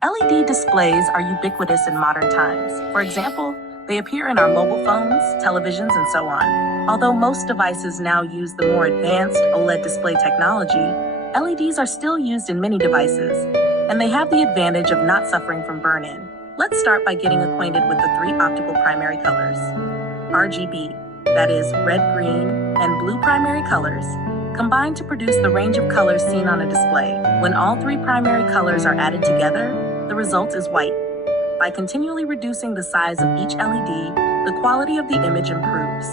LED displays are ubiquitous in modern times. For example, they appear in our mobile phones, televisions, and so on. Although most devices now use the more advanced OLED display technology, LEDs are still used in many devices, and they have the advantage of not suffering from burn-in. Let's start by getting acquainted with the three optical primary colors. RGB, that is red, green, and blue primary colors, combine to produce the range of colors seen on a display. When all three primary colors are added together, the result is white. By continually reducing the size of each LED, the quality of the image improves.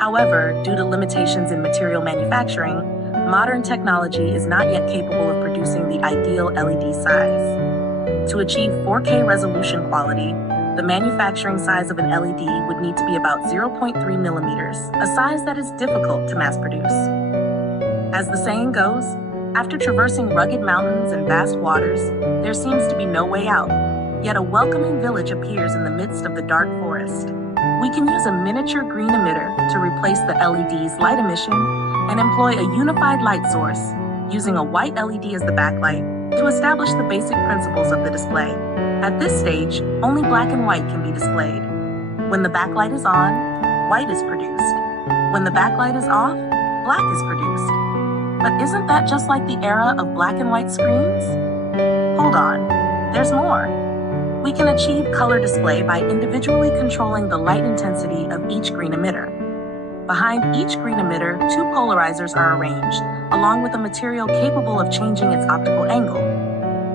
However, due to limitations in material manufacturing, modern technology is not yet capable of producing the ideal LED size. To achieve 4K resolution quality, the manufacturing size of an LED would need to be about 0.3 millimeters, a size that is difficult to mass produce. As the saying goes, after traversing rugged mountains and vast waters, there seems to be no way out, yet a welcoming village appears in the midst of the dark forest. We can use a miniature green emitter to replace the LED's light emission and employ a unified light source, using a white LED as the backlight, to establish the basic principles of the display. At this stage, only black and white can be displayed. When the backlight is on, white is produced. When the backlight is off, black is produced. But isn't that just like the era of black and white screens? Hold on, there's more. We can achieve color display by individually controlling the light intensity of each green emitter. Behind each green emitter, two polarizers are arranged, along with a material capable of changing its optical angle.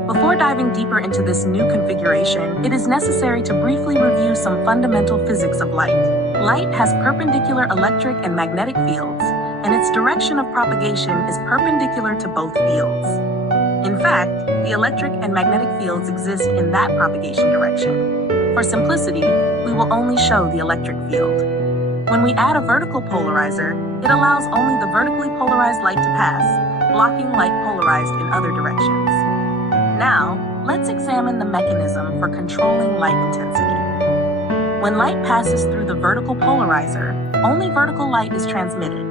Before diving deeper into this new configuration, it is necessary to briefly review some fundamental physics of light. Light has perpendicular electric and magnetic fields, and its direction of propagation is perpendicular to both fields. In fact, the electric and magnetic fields exist in that propagation direction. For simplicity, we will only show the electric field. When we add a vertical polarizer, it allows only the vertically polarized light to pass, blocking light polarized in other directions. Now, let's examine the mechanism for controlling light intensity. When light passes through the vertical polarizer, only vertical light is transmitted.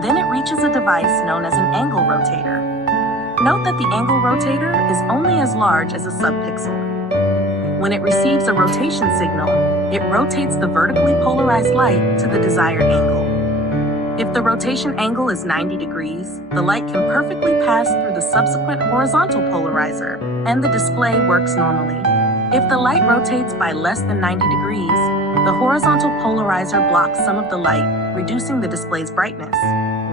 Then it reaches a device known as an angle rotator. Note that the angle rotator is only as large as a subpixel. When it receives a rotation signal, it rotates the vertically polarized light to the desired angle. If the rotation angle is 90 degrees, the light can perfectly pass through the subsequent horizontal polarizer, and the display works normally. If the light rotates by less than 90 degrees, the horizontal polarizer blocks some of the light, reducing the display's brightness.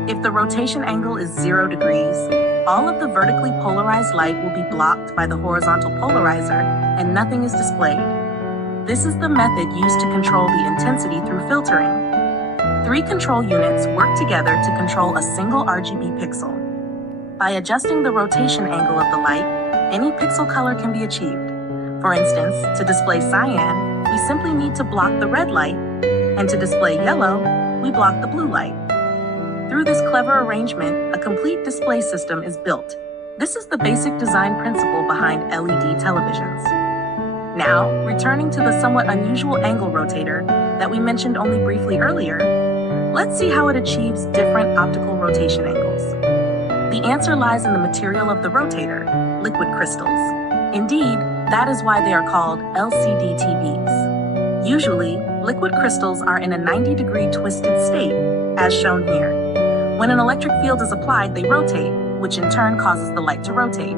If the rotation angle is 0 degrees, all of the vertically polarized light will be blocked by the horizontal polarizer, and nothing is displayed. This is the method used to control the intensity through filtering. 3 control units work together to control a single RGB pixel. By adjusting the rotation angle of the light, any pixel color can be achieved. For instance, to display cyan, we simply need to block the red light, and to display yellow, we block the blue light. Through this clever arrangement, a complete display system is built. This is the basic design principle behind LED televisions. Now, returning to the somewhat unusual angle rotator that we mentioned only briefly earlier, let's see how it achieves different optical rotation angles. The answer lies in the material of the rotator, liquid crystals. Indeed, that is why they are called LCD TVs. Usually, liquid crystals are in a 90-degree twisted state, as shown here. When an electric field is applied, they rotate, which in turn causes the light to rotate.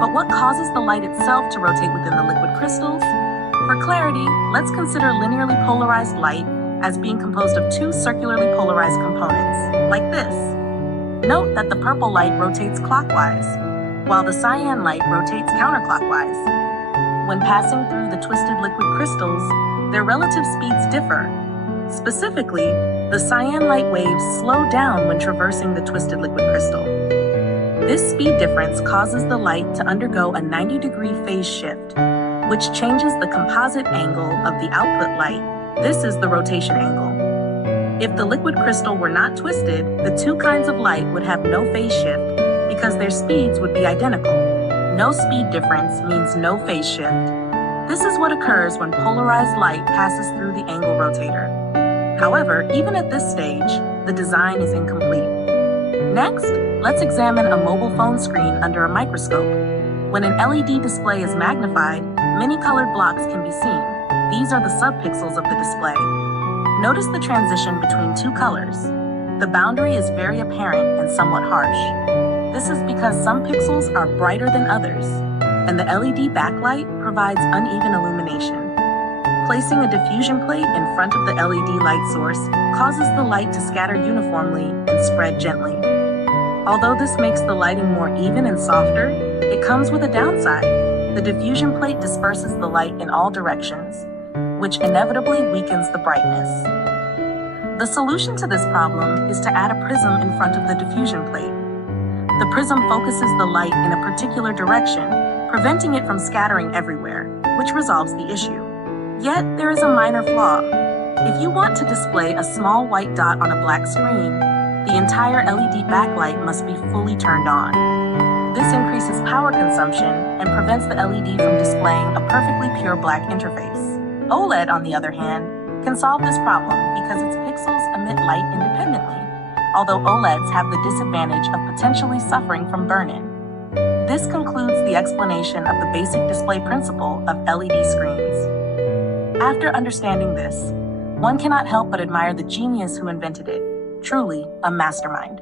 But what causes the light itself to rotate within the liquid crystals? For clarity, let's consider linearly polarized light as being composed of 2 circularly polarized components, like this. Note that the purple light rotates clockwise, while the cyan light rotates counterclockwise. When passing through the twisted liquid crystals, their relative speeds differ. Specifically, the cyan light waves slow down when traversing the twisted liquid crystal. This speed difference causes the light to undergo a 90-degree phase shift, which changes the composite angle of the output light. This is the rotation angle. If the liquid crystal were not twisted, the 2 kinds of light would have no phase shift because their speeds would be identical. No speed difference means no phase shift. This is what occurs when polarized light passes through the angle rotator. However, even at this stage, the design is incomplete. Next, let's examine a mobile phone screen under a microscope. When an LED display is magnified, many colored blocks can be seen. These are the subpixels of the display. Notice the transition between two colors. The boundary is very apparent and somewhat harsh. This is because some pixels are brighter than others, and the LED backlight provides uneven illumination. Placing a diffusion plate in front of the LED light source causes the light to scatter uniformly and spread gently. Although this makes the lighting more even and softer, it comes with a downside. The diffusion plate disperses the light in all directions, which inevitably weakens the brightness. The solution to this problem is to add a prism in front of the diffusion plate. The prism focuses the light in a particular direction, preventing it from scattering everywhere, which resolves the issue. Yet, there is a minor flaw. If you want to display a small white dot on a black screen, the entire LED backlight must be fully turned on. This increases power consumption and prevents the LED from displaying a perfectly pure black interface. OLED, on the other hand, can solve this problem because its pixels emit light independently, although OLEDs have the disadvantage of potentially suffering from burn-in. This concludes the explanation of the basic display principle of LED screens. After understanding this, one cannot help but admire the genius who invented it. Truly a mastermind.